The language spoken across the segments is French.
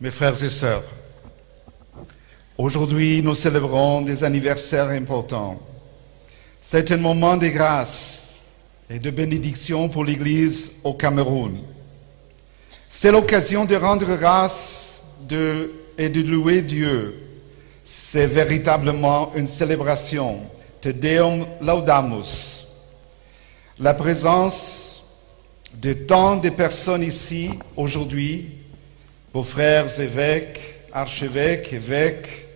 Mes frères et sœurs, aujourd'hui nous célébrons des anniversaires importants. C'est un moment de grâce et de bénédiction pour l'Église au Cameroun. C'est l'occasion de rendre grâce et de louer Dieu. C'est véritablement une célébration. Te Deum laudamus. La présence de tant de personnes ici aujourd'hui, vos frères évêques, archevêques, évêques,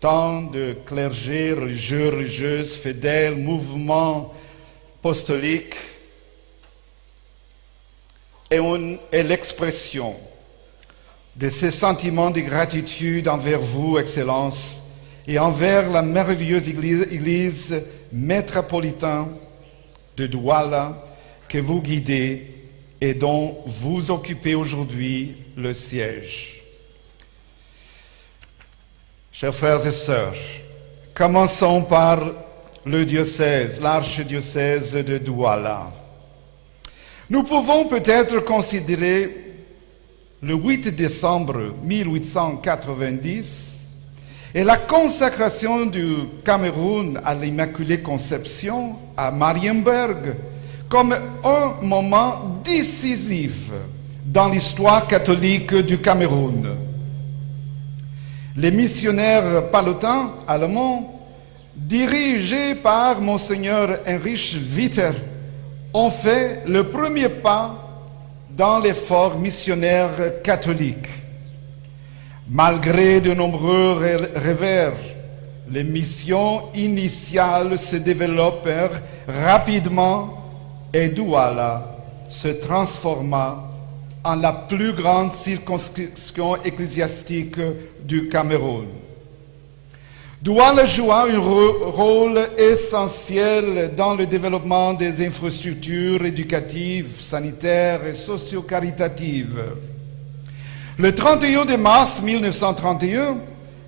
tant de clergés, religieux, religieuses, fidèles, mouvements apostoliques, est l'expression de ces sentiments de gratitude envers vous, Excellence, et envers la merveilleuse Église métropolitaine de Douala que vous guidez et dont vous occupez aujourd'hui le siège. Chers frères et sœurs, commençons par le diocèse, l'archidiocèse de Douala. Nous pouvons peut-être considérer le 8 décembre 1890 et la consacration du Cameroun à l'Immaculée Conception à Marienberg comme un moment décisif dans l'histoire catholique du Cameroun. Les missionnaires palotins allemands, dirigés par Monseigneur Heinrich Witter, ont fait le premier pas dans l'effort missionnaire catholique. Malgré de nombreux revers, les missions initiales se développèrent rapidement et Douala se transforma en la plus grande circonscription ecclésiastique du Cameroun. Douala joua un rôle essentiel dans le développement des infrastructures éducatives, sanitaires et socio-caritatives. Le 31 mars 1931,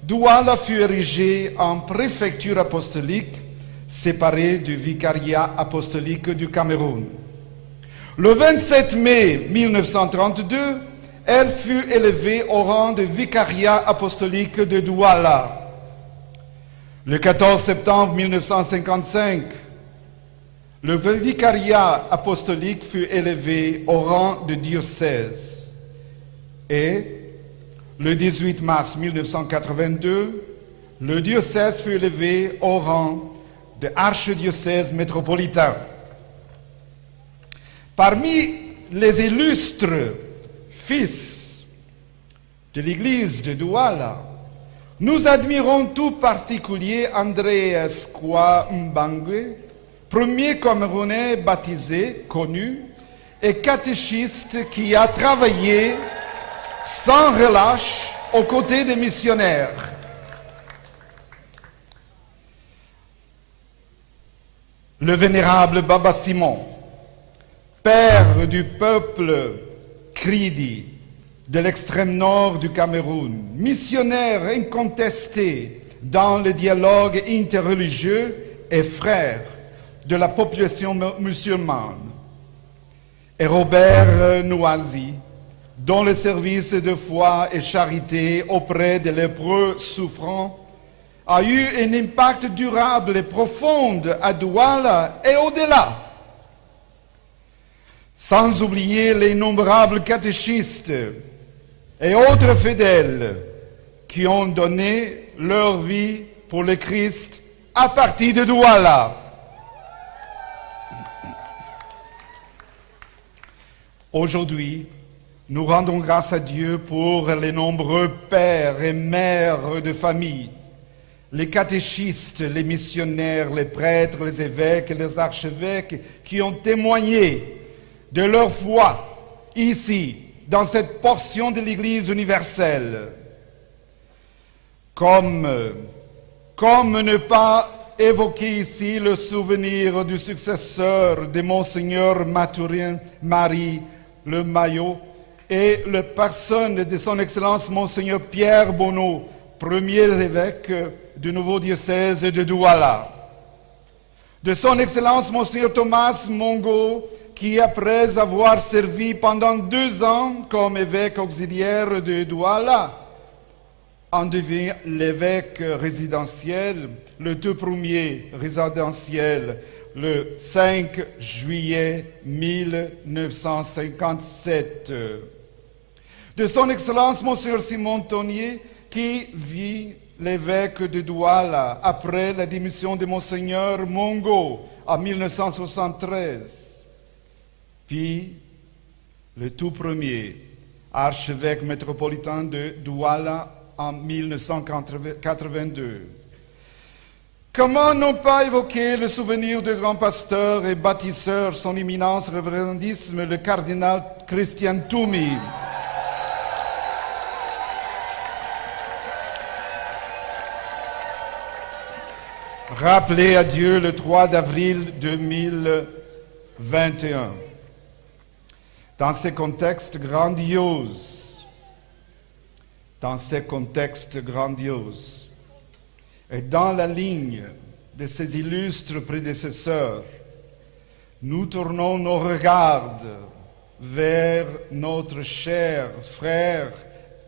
Douala fut érigée en préfecture apostolique, séparée du vicariat apostolique du Cameroun. Le 27 mai 1932, elle fut élevée au rang de vicariat apostolique de Douala. Le 14 septembre 1955, le vicariat apostolique fut élevé au rang de diocèse. Et le 18 mars 1982, le diocèse fut élevé au rang de archidiocèse métropolitain. Parmi les illustres fils de l'église de Douala, nous admirons tout particulier André Kwa Mbangwe, premier Camerounais baptisé, connu, et catéchiste qui a travaillé sans relâche aux côtés des missionnaires. Le vénérable Baba Simon, père du peuple Kridi de l'extrême nord du Cameroun, missionnaire incontesté dans le dialogue interreligieux et frère de la population musulmane, et Robert Noisy, dont le service de foi et charité auprès des lépreux souffrants a eu un impact durable et profond à Douala et au-delà. Sans oublier les innombrables catéchistes et autres fidèles qui ont donné leur vie pour le Christ à partir de Douala. Aujourd'hui, nous rendons grâce à Dieu pour les nombreux pères et mères de famille, les catéchistes, les missionnaires, les prêtres, les évêques et les archevêques qui ont témoigné de leur foi ici, dans cette portion de l'Église universelle. Comme ne pas évoquer ici le souvenir du successeur de Monseigneur Mathurin Marie Le Maillot et la personne de son Excellence Monseigneur Pierre Bonneau, premier évêque du nouveau diocèse de Douala. De son Excellence Monseigneur Thomas Mongo, qui, après avoir servi pendant 2 ans comme évêque auxiliaire de Douala, en devient l'évêque résidentiel, le tout premier résidentiel, le 5 juillet 1957. De son Excellence, Monseigneur Simon Tonnier, qui vit l'évêque de Douala après la démission de Monseigneur Mongo en 1973. Puis, le tout premier archevêque métropolitain de Douala en 1982. Comment ne pas évoquer le souvenir du grand pasteur et bâtisseur, son éminence révérendissime, le cardinal Christian Toumi. Rappelé à Dieu le 3 avril 2021. Dans ces contextes grandioses, et dans la ligne de ses illustres prédécesseurs, nous tournons nos regards vers notre cher frère,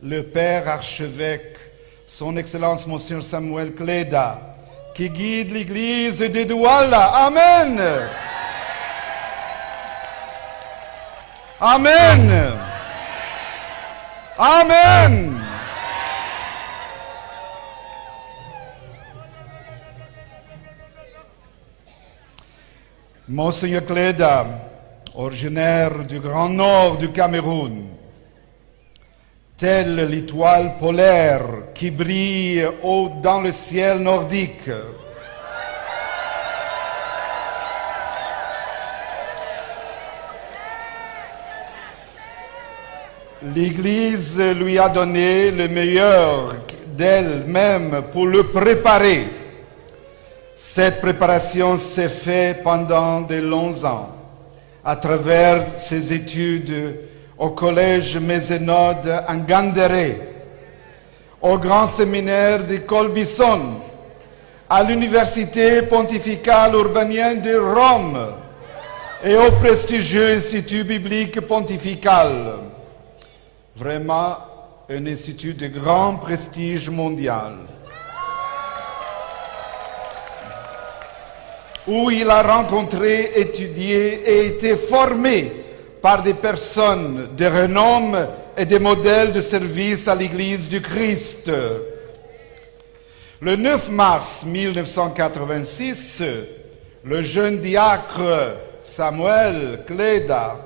le Père archevêque, son Excellence Monseigneur Samuel Cléda, qui guide l'Église de Douala. Amen. Amen. Amen. Monseigneur Cléda, originaire du Grand Nord du Cameroun, telle l'étoile polaire qui brille haut dans le ciel nordique. L'Église lui a donné le meilleur d'elle-même pour le préparer. Cette préparation s'est faite pendant de longs ans, à travers ses études au collège Mésénode en Gandéré, au grand séminaire de Colbison, à l'université pontificale urbanienne de Rome et au prestigieux Institut biblique pontifical. Vraiment un institut de grand prestige mondial, où il a rencontré, étudié et été formé par des personnes de renom et des modèles de service à l'Église du Christ. Le 9 mars 1986, le jeune diacre Samuel Cléda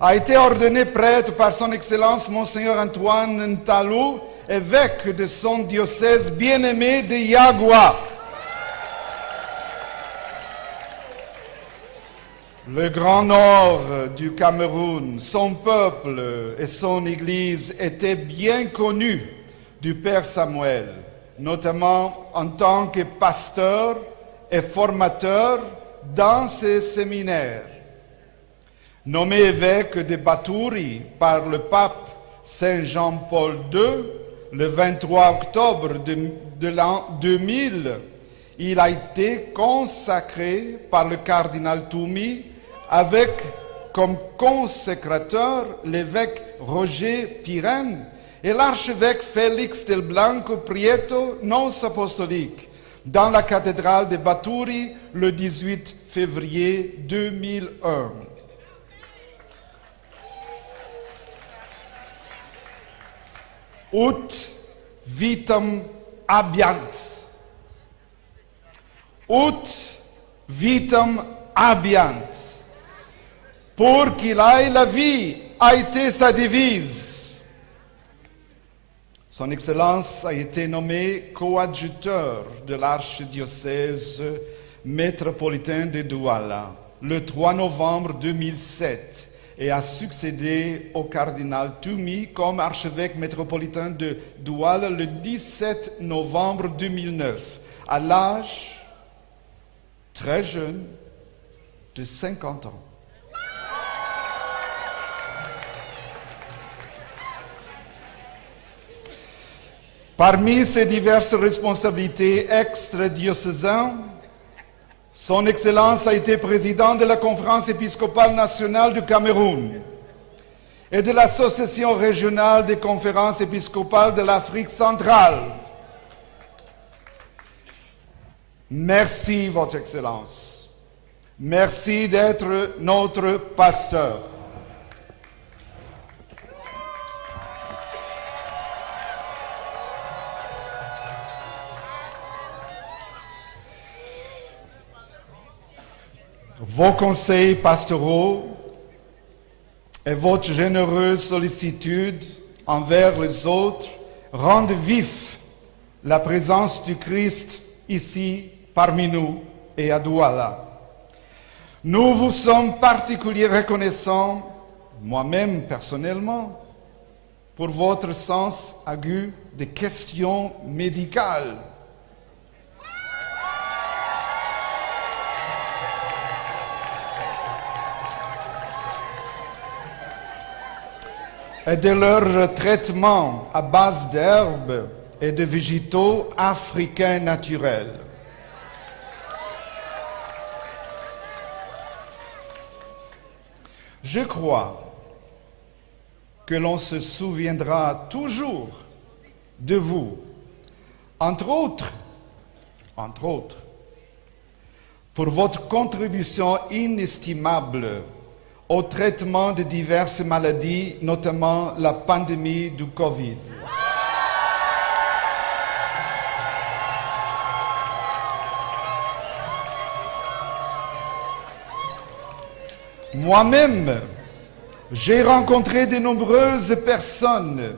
a été ordonné prêtre par son Excellence Monseigneur Antoine Ntalou, évêque de son diocèse bien-aimé de Yagua. Le Grand Nord du Cameroun, son peuple et son Église étaient bien connus du Père Samuel, notamment en tant que pasteur et formateur dans ses séminaires. Nommé évêque de Batouri par le pape Saint Jean-Paul II le 23 octobre de l'an 2000, il a été consacré par le cardinal Toumi avec comme consécrateur l'évêque Roger Pirenne et l'archevêque Félix del Blanco Prieto, nonce apostolique, dans la cathédrale de Batouri le 18 février 2001. Ut vitam habiant. Ut vitam habiant. Pour qu'il aille la vie a été sa devise. Son Excellence a été nommé coadjuteur de l'archidiocèse métropolitain de Douala le 3 novembre 2007 et a succédé au cardinal Toumi comme archevêque métropolitain de Douala le 17 novembre 2009, à l'âge très jeune de 50 ans. Parmi ses diverses responsabilités extra-diocésaines, Son Excellence a été président de la Conférence épiscopale nationale du Cameroun et de l'Association régionale des conférences épiscopales de l'Afrique centrale. Merci, Votre Excellence. Merci d'être notre pasteur. Vos conseils pastoraux et votre généreuse sollicitude envers les autres rendent vif la présence du Christ ici parmi nous et à Douala. Nous vous sommes particulièrement reconnaissants, moi-même personnellement, pour votre sens aigu des questions médicales. Et de leur traitement à base d'herbes et de végétaux africains naturels. Je crois que l'on se souviendra toujours de vous, entre autres, pour votre contribution inestimable au traitement de diverses maladies, notamment la pandémie du Covid. Moi-même, j'ai rencontré de nombreuses personnes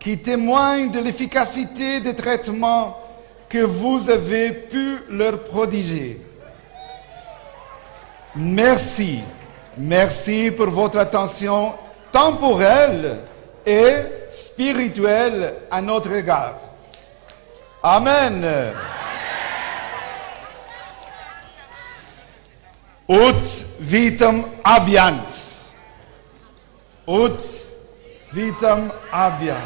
qui témoignent de l'efficacité des traitements que vous avez pu leur prodiguer. Merci. Merci pour votre attention temporelle et spirituelle à notre égard. Amen. Ut vitam habeant. Ut vitam habeant.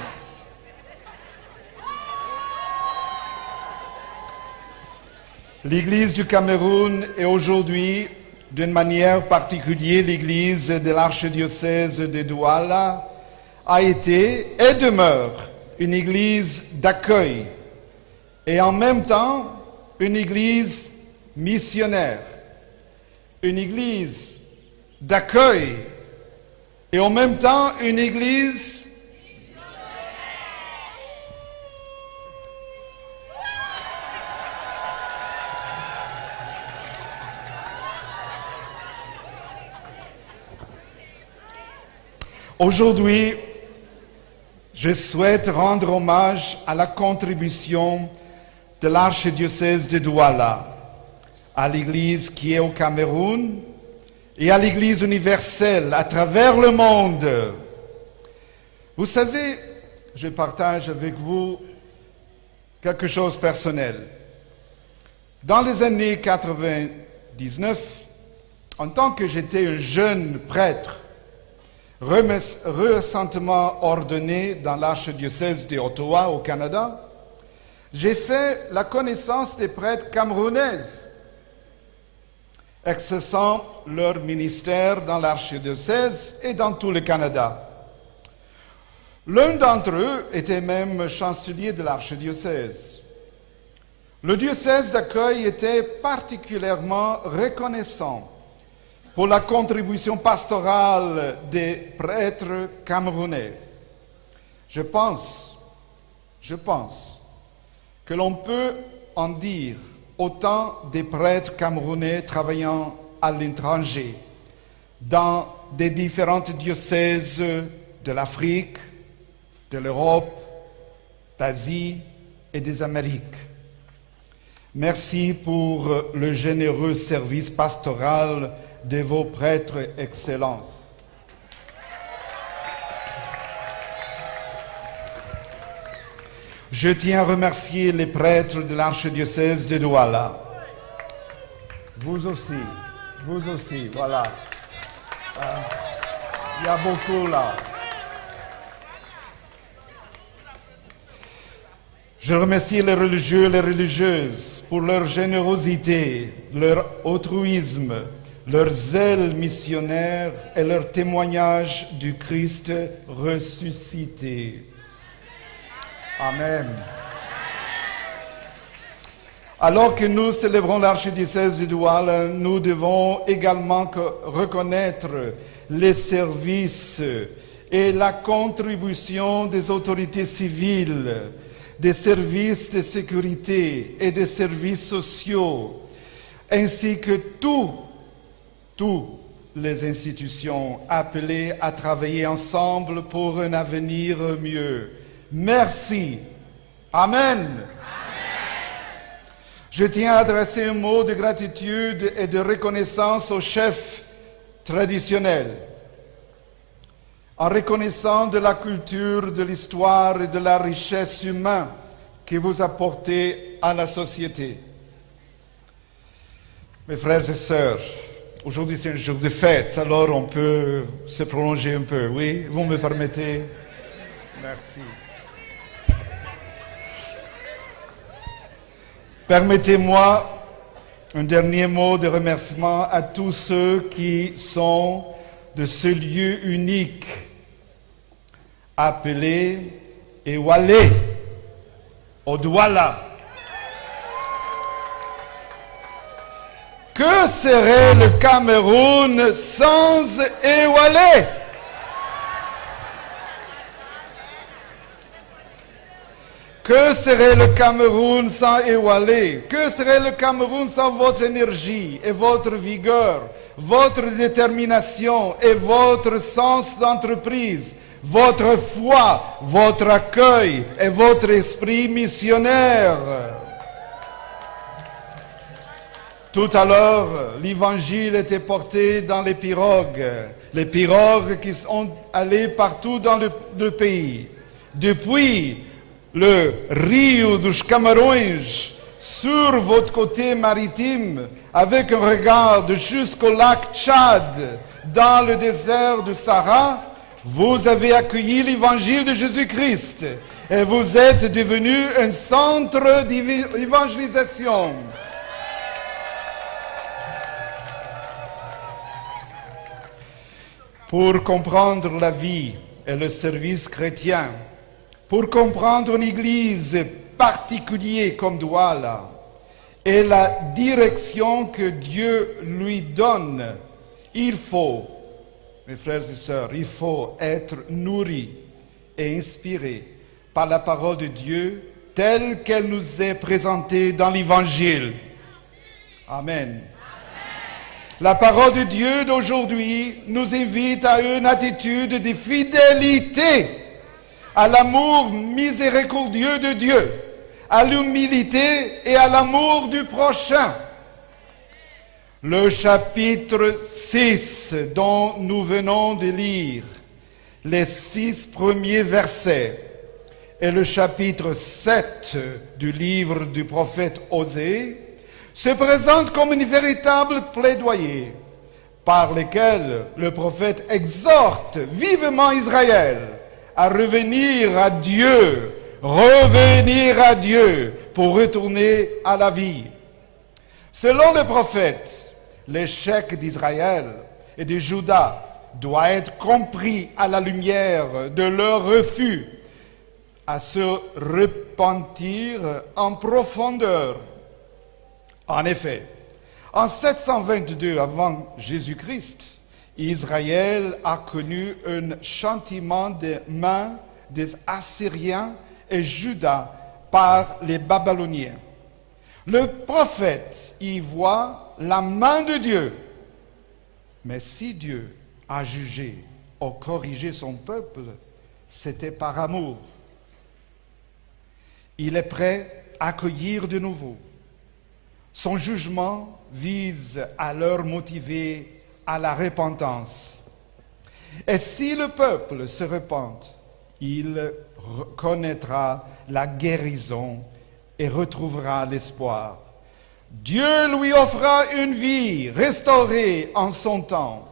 L'Église du Cameroun est aujourd'hui, d'une manière particulière, l'Église de l'archidiocèse de Douala a été et demeure une Église d'accueil et en même temps une Église missionnaire, une Église d'accueil et en même temps une Église Aujourd'hui, je souhaite rendre hommage à la contribution de l'archidiocèse de Douala, à l'Église qui est au Cameroun et à l'Église universelle à travers le monde. Vous savez, je partage avec vous quelque chose de personnel. Dans les années 99, en tant que j'étais un jeune prêtre, récemment ordonné dans l'archidiocèse d'Ottawa au Canada, j'ai fait la connaissance des prêtres camerounaises, exerçant leur ministère dans l'archidiocèse et dans tout le Canada. L'un d'entre eux était même chancelier de l'archidiocèse. Le diocèse d'accueil était particulièrement reconnaissant pour la contribution pastorale des prêtres camerounais. Je pense que l'on peut en dire autant des prêtres camerounais travaillant à l'étranger, dans des différentes diocèses de l'Afrique, de l'Europe, d'Asie et des Amériques. Merci pour le généreux service pastoral de vos prêtres, Excellences. Je tiens à remercier les prêtres de l'archidiocèse de Douala. Vous aussi, voilà. Il y a beaucoup là. Je remercie les religieux et les religieuses pour leur générosité, leur altruisme, leur zèle missionnaire et leur témoignage du Christ ressuscité. Amen. Alors que nous célébrons l'archidiocèse de Douala, nous devons également reconnaître les services et la contribution des autorités civiles, des services de sécurité et des services sociaux, ainsi que toutes les institutions appelées à travailler ensemble pour un avenir mieux. Merci. Amen. Je tiens à adresser un mot de gratitude et de reconnaissance aux chefs traditionnels, en reconnaissant de la culture, de l'histoire et de la richesse humaine que vous apportez à la société. Mes frères et sœurs, aujourd'hui c'est un jour de fête, alors on peut se prolonger un peu. Oui, vous me permettez? Merci. Permettez-moi un dernier mot de remerciement à tous ceux qui sont de ce lieu unique appelé Ewalé, au Douala. Que serait le Cameroun sans Ewalé? Que serait le Cameroun sans Ewalé? Que serait le Cameroun sans votre énergie et votre vigueur, votre détermination et votre sens d'entreprise, votre foi, votre accueil et votre esprit missionnaire? Tout à l'heure, l'évangile était porté dans les pirogues qui sont allées partout dans le pays. Depuis le Rio dos Camarões, sur votre côté maritime, avec un regard jusqu'au lac Tchad, dans le désert du Sahara, vous avez accueilli l'évangile de Jésus-Christ et vous êtes devenu un centre d'évangélisation. Pour comprendre la vie et le service chrétien, pour comprendre une église particulière comme Douala et la direction que Dieu lui donne, il faut, mes frères et sœurs, il faut être nourri et inspiré par la parole de Dieu telle qu'elle nous est présentée dans l'Évangile. Amen. La parole de Dieu d'aujourd'hui nous invite à une attitude de fidélité, à l'amour miséricordieux de Dieu, à l'humilité et à l'amour du prochain. Le chapitre 6 dont nous venons de lire, les 6 premiers versets, et le chapitre 7 du livre du prophète Osée, se présente comme une véritable plaidoyer par lequel le prophète exhorte vivement Israël à revenir à Dieu pour retourner à la vie. Selon le prophète, l'échec d'Israël et de Juda doit être compris à la lumière de leur refus à se repentir en profondeur. En effet, en 722 avant Jésus-Christ, Israël a connu un châtiment des mains des Assyriens et Juda par les Babyloniens. Le prophète y voit la main de Dieu. Mais si Dieu a jugé ou corrigé son peuple, c'était par amour. Il est prêt à accueillir de nouveau. Son jugement vise à leur motiver à la repentance. Et si le peuple se repent, il connaîtra la guérison et retrouvera l'espoir. Dieu lui offrira une vie restaurée en son temps.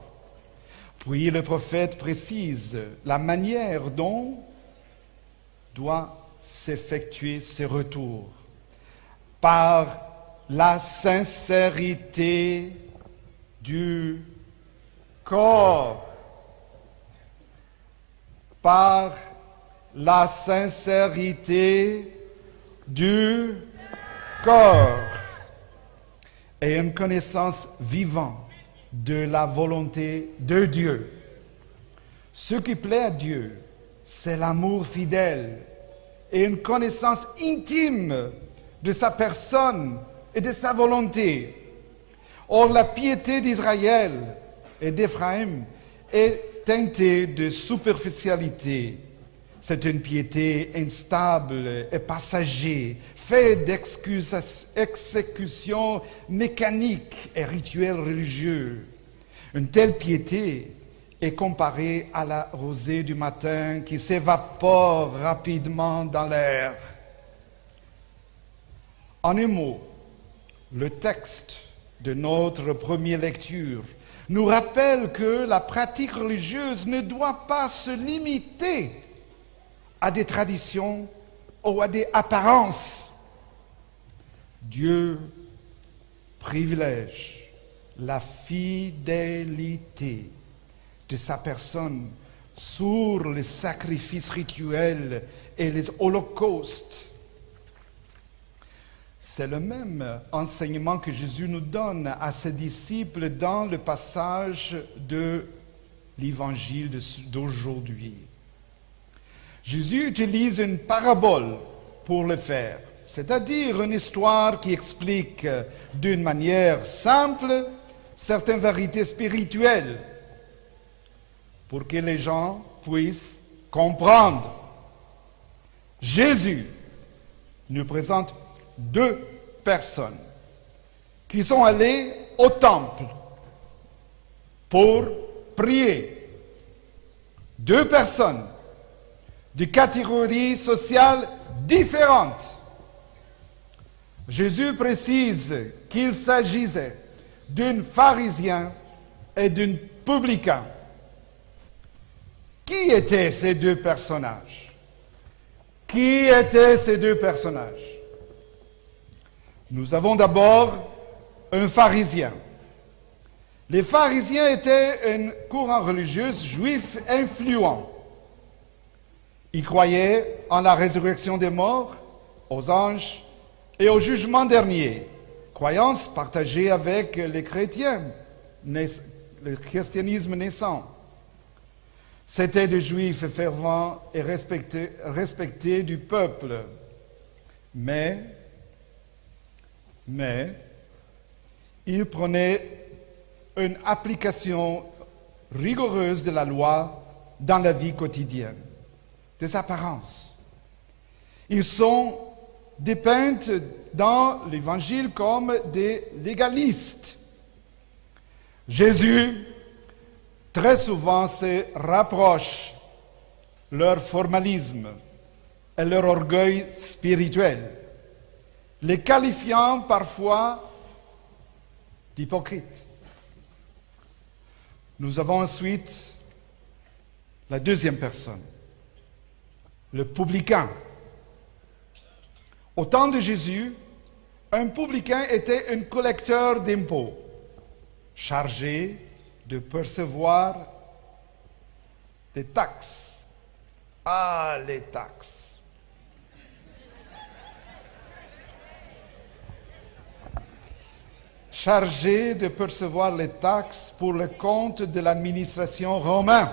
Puis le prophète précise la manière dont doit s'effectuer ce retour. Par la sincérité du corps. Par la sincérité du corps et une connaissance vivante de la volonté de Dieu. Ce qui plaît à Dieu, c'est l'amour fidèle et une connaissance intime de sa personne et de sa volonté. Or, la piété d'Israël et d'Éphraïm est teintée de superficialité. C'est une piété instable et passager, faite d'exécutions mécaniques et rituels religieux. Une telle piété est comparée à la rosée du matin qui s'évapore rapidement dans l'air. En un mot, le texte de notre première lecture nous rappelle que la pratique religieuse ne doit pas se limiter à des traditions ou à des apparences. Dieu privilège la fidélité de sa personne sur les sacrifices rituels et les holocaustes. C'est le même enseignement que Jésus nous donne à ses disciples dans le passage de l'évangile d'aujourd'hui. Jésus utilise une parabole pour le faire, c'est-à-dire une histoire qui explique d'une manière simple certaines vérités spirituelles pour que les gens puissent comprendre. Jésus nous présente deux personnes qui sont allées au temple pour prier. Deux personnes de catégories sociales différentes. Jésus précise qu'il s'agissait d'un pharisien et d'un publicain. Qui étaient ces deux personnages? Qui étaient ces deux personnages? Nous avons d'abord un pharisien. Les pharisiens étaient un courant religieux juif influent. Ils croyaient en la résurrection des morts, aux anges et au jugement dernier. Croyance partagée avec les chrétiens, le christianisme naissant. C'étaient des juifs fervents et respectés du peuple. Mais ils prenaient une application rigoureuse de la loi dans la vie quotidienne. Des apparences. Ils sont dépeints dans l'Évangile comme des légalistes. Jésus, très souvent, se rapproche leur formalisme et leur orgueil spirituel, les qualifiant parfois d'hypocrites. Nous avons ensuite la deuxième personne, le publicain. Au temps de Jésus, un publicain était un collecteur d'impôts, chargé de percevoir des taxes. Ah, les taxes! Chargé de percevoir les taxes pour le compte de l'administration romaine.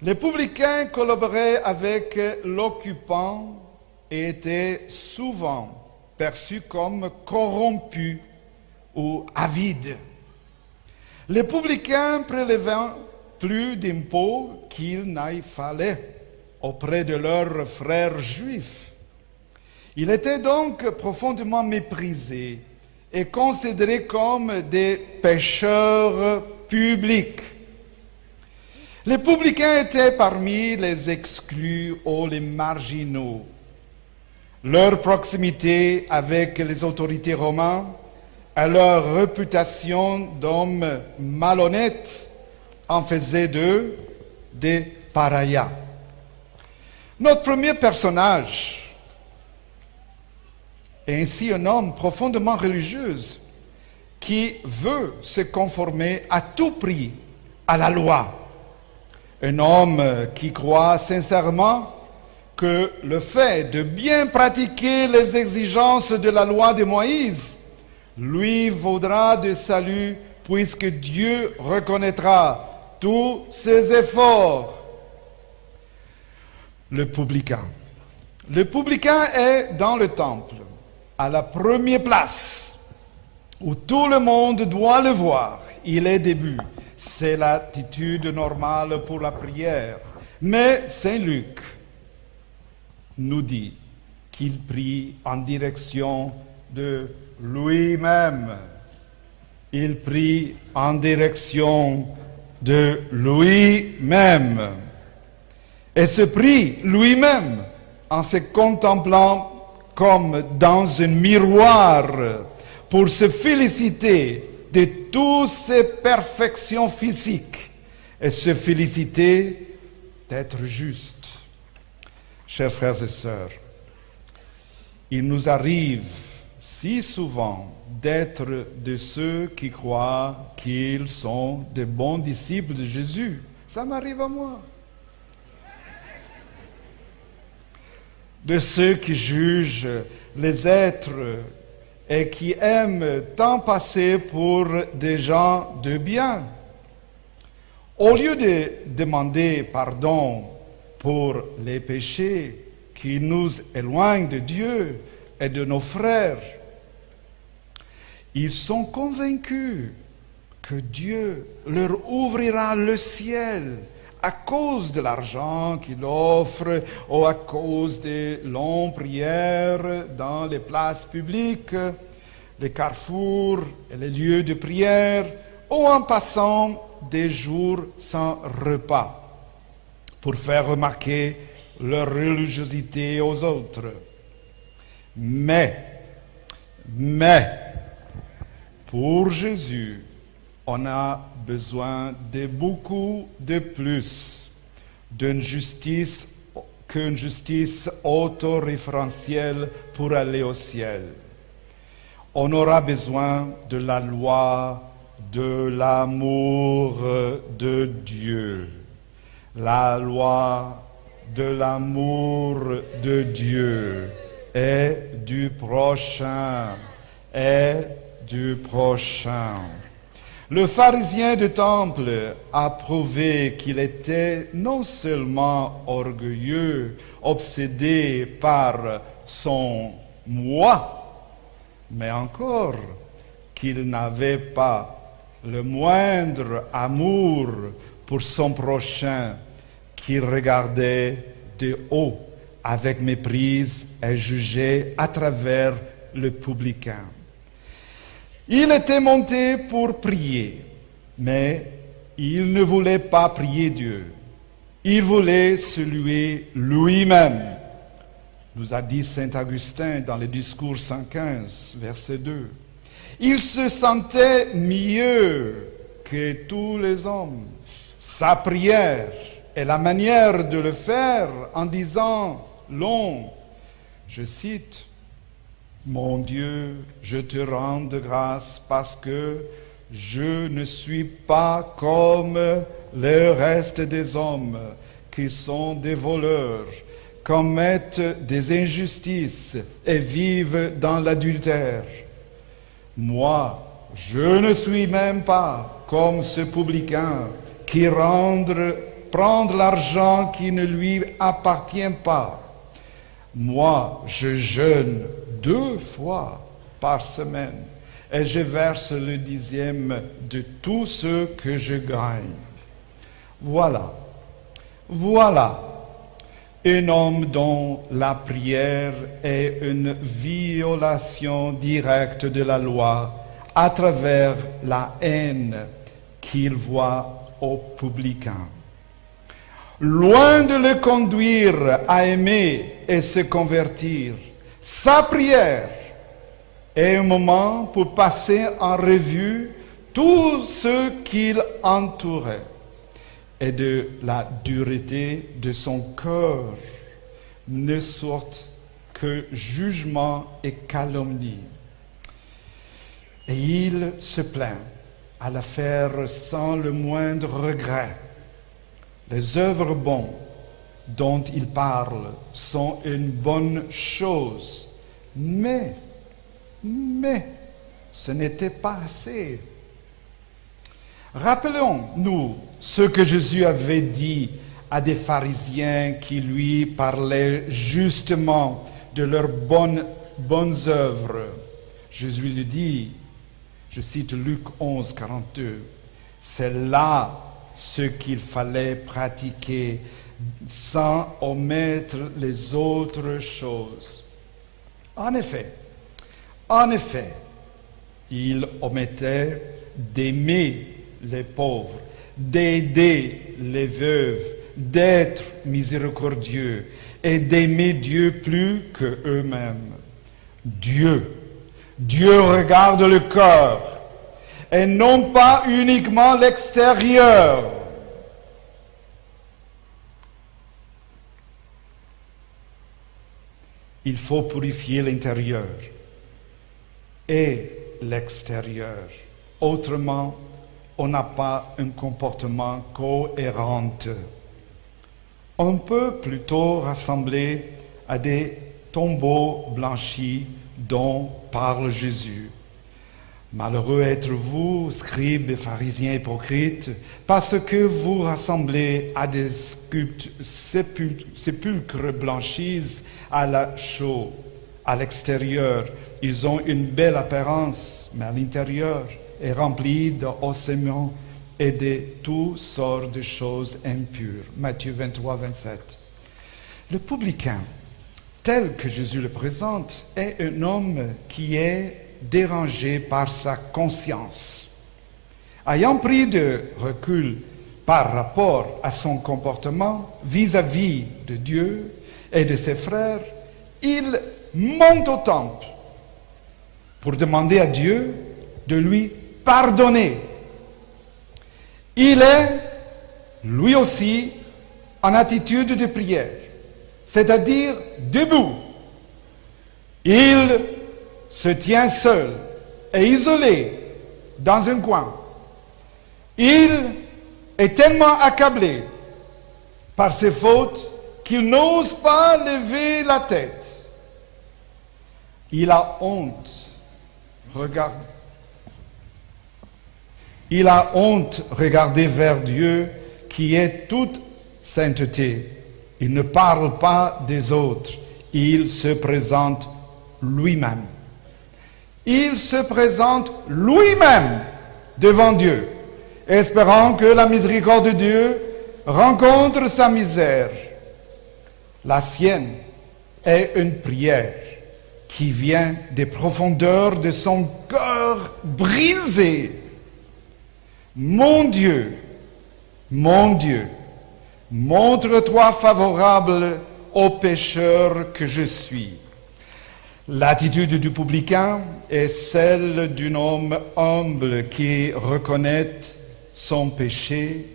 Les publicains collaboraient avec l'occupant et étaient souvent perçus comme corrompus ou avides. Les publicains prélevaient plus d'impôts qu'il n'en fallait auprès de leurs frères juifs. Ils étaient donc profondément méprisés et considérés comme des pécheurs publics. Les publicains étaient parmi les exclus ou les marginaux. Leur proximité avec les autorités romaines et leur réputation d'hommes malhonnêtes en faisaient d'eux des parias. Notre premier personnage et ainsi un homme profondément religieux qui veut se conformer à tout prix à la loi. Un homme qui croit sincèrement que le fait de bien pratiquer les exigences de la loi de Moïse lui vaudra de salut puisque Dieu reconnaîtra tous ses efforts. Le publicain. Le publicain est dans le temple, à la première place, où tout le monde doit le voir. Il est debout. C'est l'attitude normale pour la prière. Mais Saint Luc nous dit qu'il prie en direction de lui-même. Il prie en direction de lui-même. Et se prie lui-même en se contemplant comme dans un miroir pour se féliciter de toutes ses perfections physiques et se féliciter d'être juste. Chers frères et sœurs, il nous arrive si souvent d'être de ceux qui croient qu'ils sont de bons disciples de Jésus. Ça m'arrive à moi. De ceux qui jugent les êtres et qui aiment tant passer pour des gens de bien. Au lieu de demander pardon pour les péchés qui nous éloignent de Dieu et de nos frères, ils sont convaincus que Dieu leur ouvrira le ciel à cause de l'argent qu'il offre ou à cause des longues prières dans les places publiques, les carrefours et les lieux de prière, ou en passant des jours sans repas pour faire remarquer leur religiosité aux autres. Mais, pour Jésus, on a besoin de beaucoup de plus qu'une justice autoréférentielle pour aller au ciel. On aura besoin de la loi de l'amour de Dieu. La loi de l'amour de Dieu et du prochain. Le pharisien du temple a prouvé qu'il était non seulement orgueilleux, obsédé par son moi, mais encore qu'il n'avait pas le moindre amour pour son prochain, qu'il regardait de haut avec méprise et jugeait à travers le publicain. Il était monté pour prier, mais il ne voulait pas prier Dieu. Il voulait se louer lui-même, nous a dit saint Augustin dans le discours 115, verset 2. Il se sentait mieux que tous les hommes. Sa prière et la manière de le faire en disant long, je cite, « Mon Dieu, je te rends de grâce parce que je ne suis pas comme le reste des hommes qui sont des voleurs, commettent des injustices et vivent dans l'adultère. Moi, je ne suis même pas comme ce publicain qui prend l'argent qui ne lui appartient pas. Moi, je jeûne 2 fois par semaine et je verse le 10e de tout ce que je gagne. » Voilà un homme dont la prière est une violation directe de la loi à travers la haine qu'il voit au publicain. Loin de le conduire à aimer et se convertir, sa prière est un moment pour passer en revue tout ce qu'il entourait et de la dureté de son cœur, ne sorte que jugement et calomnie. Et il se plaint à la faire sans le moindre regret. Les œuvres bonnes dont il parle sont une bonne chose, mais ce n'était pas assez. Rappelons-nous ce que Jésus avait dit à des pharisiens qui lui parlaient justement de leurs bonnes œuvres. Jésus lui dit, je cite Luc 11, 42, « C'est là ce qu'il fallait pratiquer sans omettre les autres choses. » En effet, il omettait d'aimer les pauvres, d'aider les veuves, d'être miséricordieux et d'aimer Dieu plus que eux-mêmes. Dieu regarde le cœur et non pas uniquement l'extérieur. Il faut purifier l'intérieur et l'extérieur. Autrement, on n'a pas un comportement cohérent. On peut plutôt rassembler à des tombeaux blanchis dont parle Jésus. Malheureux êtes-vous, scribes et pharisiens hypocrites, parce que vous rassemblez à des sépulcres blanchis à la chaux. À l'extérieur, ils ont une belle apparence, mais à l'intérieur est rempli d'ossements et de toutes sortes de choses impures. Matthieu 23, 27. Le publicain, tel que Jésus le présente, est un homme qui est dérangé par sa conscience. Ayant pris de recul par rapport à son comportement vis-à-vis de Dieu et de ses frères, il monte au temple pour demander à Dieu de lui pardonner. Il est, lui aussi, en attitude de prière, c'est-à-dire debout. Il se tient seul et isolé dans un coin. Il est tellement accablé par ses fautes qu'il n'ose pas lever la tête. Il a honte. Regardez vers Dieu qui est toute sainteté. Il ne parle pas des autres. Il se présente lui-même. Il se présente lui-même devant Dieu, espérant que la miséricorde de Dieu rencontre sa misère. La sienne est une prière qui vient des profondeurs de son cœur brisé. Mon Dieu, montre-toi favorable au pécheur que je suis. L'attitude du publicain est celle d'un homme humble qui reconnaît son péché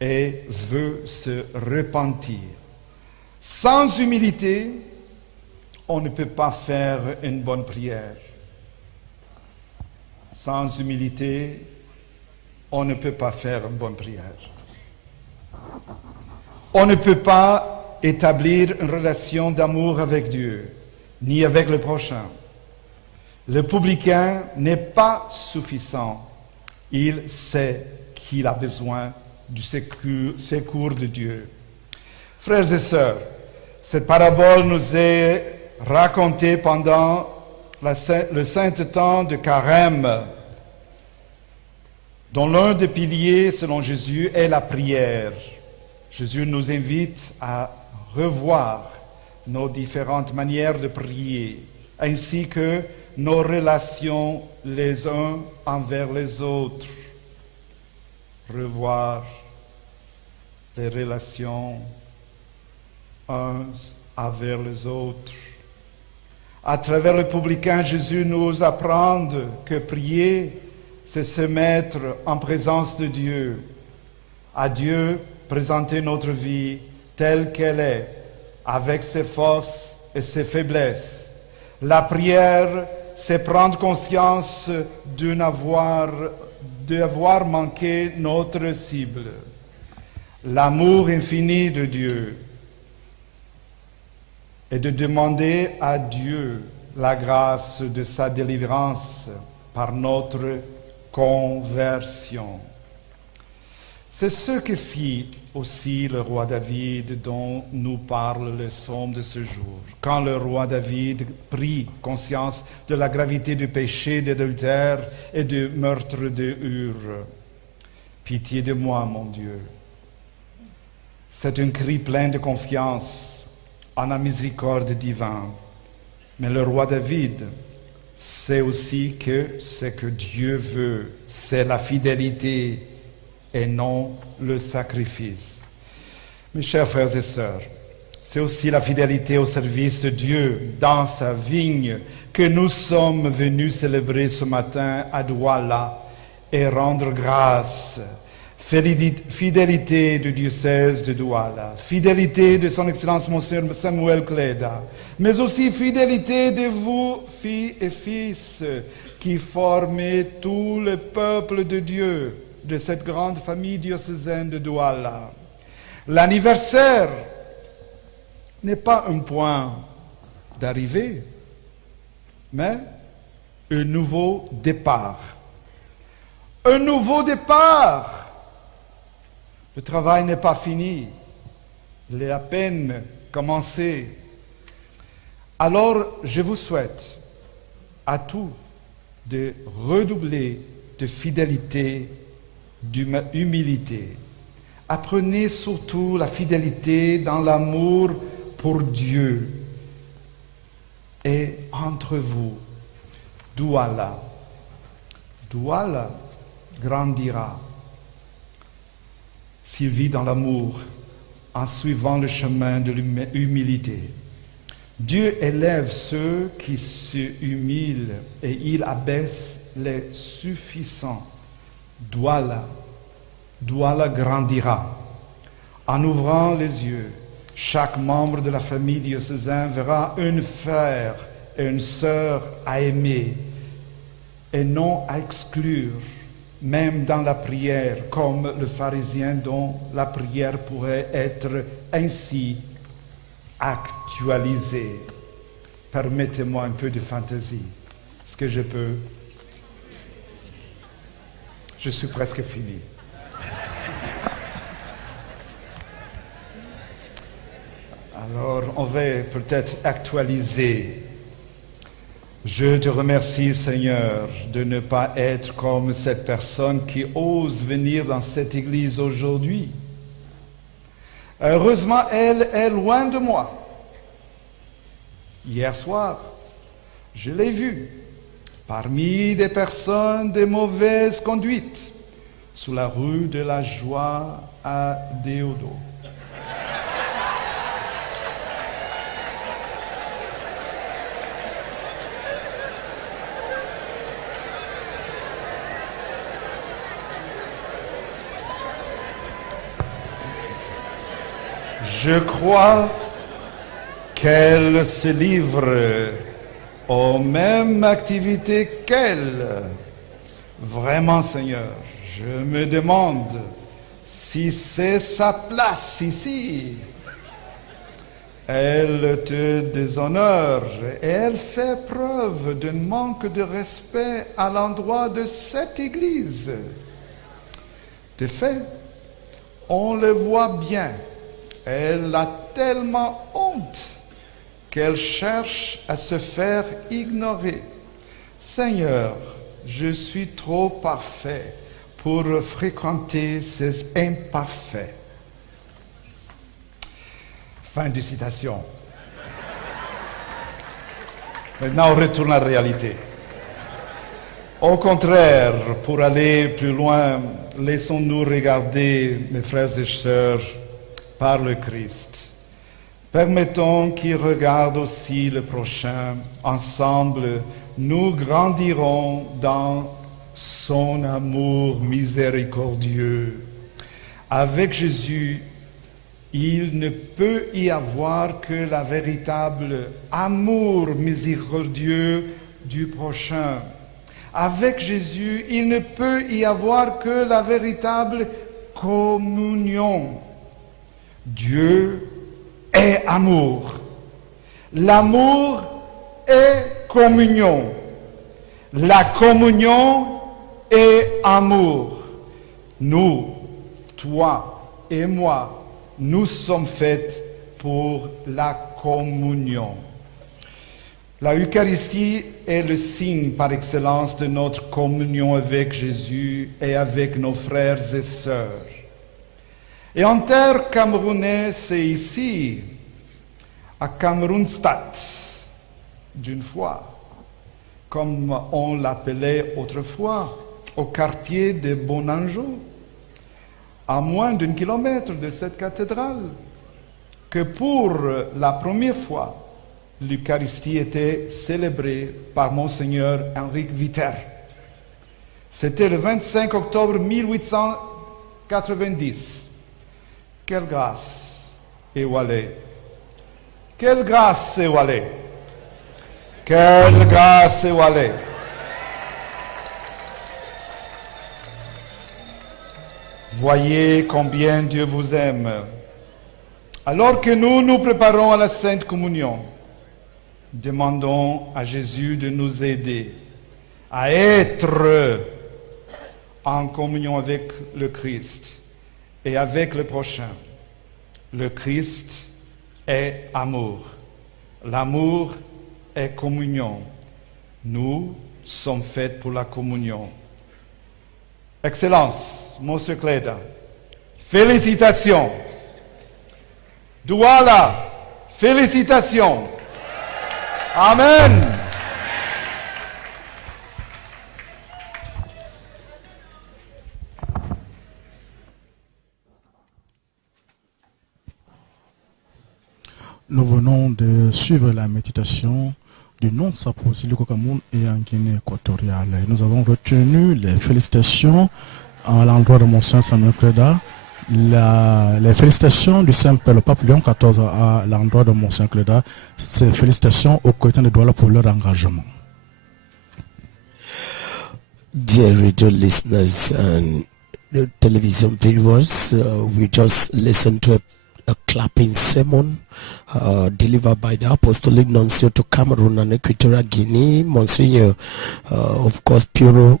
et veut se repentir. Sans humilité, on ne peut pas faire une bonne prière. Sans humilité, on ne peut pas faire une bonne prière. On ne peut pas établir une relation d'amour avec Dieu, ni avec le prochain. Le publicain n'est pas suffisant. Il sait qu'il a besoin du secours de Dieu. Frères et sœurs, cette parabole nous est racontée pendant le saint temps de Carême, dont l'un des piliers, selon Jésus, est la prière. Jésus nous invite à revoir nos différentes manières de prier, ainsi que nos relations les uns envers les autres. Revoir les relations uns envers les autres. À travers le publicain, Jésus nous apprend que prier, c'est se mettre en présence de Dieu. À Dieu, présenter notre vie telle qu'elle est, avec ses forces et ses faiblesses. La prière, c'est prendre conscience d'avoir manqué notre cible. L'amour infini de Dieu et de demander à Dieu la grâce de sa délivrance par notre conversion. C'est ce que fit aussi le roi David dont nous parle le psaume de ce jour. Quand le roi David prit conscience de la gravité du péché d'adultère et du meurtre de Hur. Pitié de moi, mon Dieu. C'est un cri plein de confiance en la miséricorde divine. Mais le roi David sait aussi que ce que Dieu veut, c'est la fidélité et non le sacrifice. Mes chers frères et sœurs, c'est aussi la fidélité au service de Dieu dans sa vigne que nous sommes venus célébrer ce matin à Douala et rendre grâce. Fidélité du diocèse de Douala, fidélité de son Excellence Monseigneur Samuel Cléda, mais aussi fidélité de vous, filles et fils, qui formez tout le peuple de Dieu de cette grande famille diocésaine de Douala. L'anniversaire n'est pas un point d'arrivée, mais un nouveau départ. Un nouveau départ. Le travail n'est pas fini, il est à peine commencé. Alors, je vous souhaite à tous de redoubler de fidélité, d'humilité. Apprenez surtout la fidélité dans l'amour pour Dieu et entre vous. Douala grandira s'il vit dans l'amour en suivant le chemin de l'humilité. Dieu élève ceux qui se humilient et il abaisse les suffisants. Douala grandira. En ouvrant les yeux, chaque membre de la famille diocésaine verra un frère et une sœur à aimer et non à exclure, même dans la prière, comme le pharisien dont la prière pourrait être ainsi actualisée. Permettez-moi un peu de fantaisie. Est-ce que je peux? Je suis presque fini. Alors, on va peut-être actualiser. Je te remercie, Seigneur, de ne pas être comme cette personne qui ose venir dans cette église aujourd'hui. Heureusement, elle est loin de moi. Hier soir, je l'ai vue parmi des personnes de mauvaise conduite sous la rue de la Joie à Déodo. Je crois qu'elle se livre aux mêmes activités qu'elle. Vraiment, Seigneur, je me demande si c'est sa place ici. Elle te déshonore et elle fait preuve d'un manque de respect à l'endroit de cette Église. De fait, on le voit bien. Elle a tellement honte qu'elle cherche à se faire ignorer. Seigneur, je suis trop parfait pour fréquenter ces imparfaits. Fin de citation. Maintenant, on retourne à la réalité. Au contraire, pour aller plus loin, laissons-nous regarder, mes frères et sœurs, par le Christ. Permettons qu'il regarde aussi le prochain. Ensemble, nous grandirons dans son amour miséricordieux. Avec Jésus, il ne peut y avoir que la véritable amour miséricordieux du prochain. Avec Jésus, il ne peut y avoir que la véritable communion. Dieu est amour. L'amour est communion. La communion est amour. Nous, toi et moi, nous sommes faits pour la communion. La Eucharistie est le signe par excellence de notre communion avec Jésus et avec nos frères et sœurs. Et en terre camerounaise, c'est ici, à Camerounstad, d'une fois, comme on l'appelait autrefois, au quartier de Bonanjo, à moins d'un kilomètre de cette cathédrale, que pour la première fois, l'Eucharistie était célébrée par Monseigneur Henrique Viter. C'était le 25 octobre 1890. Quelle grâce, Ewalé! Quelle grâce, Ewalé! Quelle grâce, Ewalé! Voyez combien Dieu vous aime. Alors que nous nous préparons à la Sainte Communion, demandons à Jésus de nous aider à être en communion avec le Christ et avec le prochain. Le Christ est amour. L'amour est communion. Nous sommes faits pour la communion. Excellence, Monsieur Cléda, félicitations. Douala, félicitations. Amen. Nous venons de suivre la méditation du nom de Saposi, le Cameroun et en Guinée équatoriale. Nous avons retenu les félicitations à l'endroit de Monseigneur Samuel Cléda, les félicitations du Saint-Père, le pape Léon XIV à l'endroit de Monseigneur Cléda, ces félicitations aux quotidiens de Douala pour leur engagement. Dear radio listeners and television viewers, we just listened to a clapping sermon delivered by the Apostolic Nuncio to Cameroon and Equatorial Guinea, Monsignor, of course, Puro,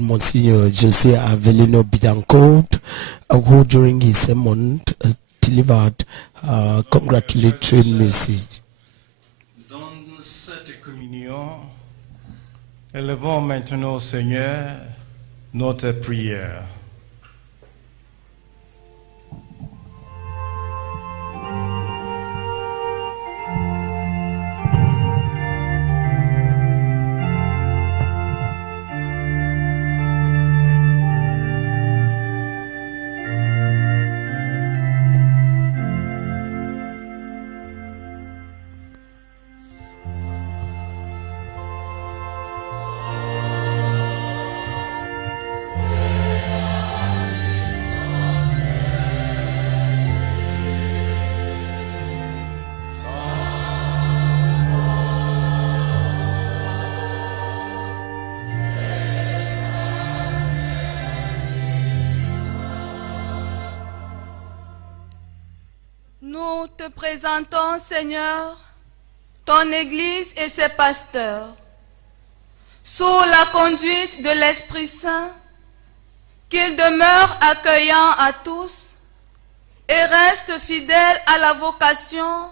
Monsignor Jose Avelino Bidancourt, who during his sermon delivered congratulatory message. Dans cette communion, élevons maintenant au Seigneur notre prière. Nous te présentons, Seigneur, ton Église et ses pasteurs, sous la conduite de l'Esprit Saint, qu'ils demeurent accueillants à tous et restent fidèles à la vocation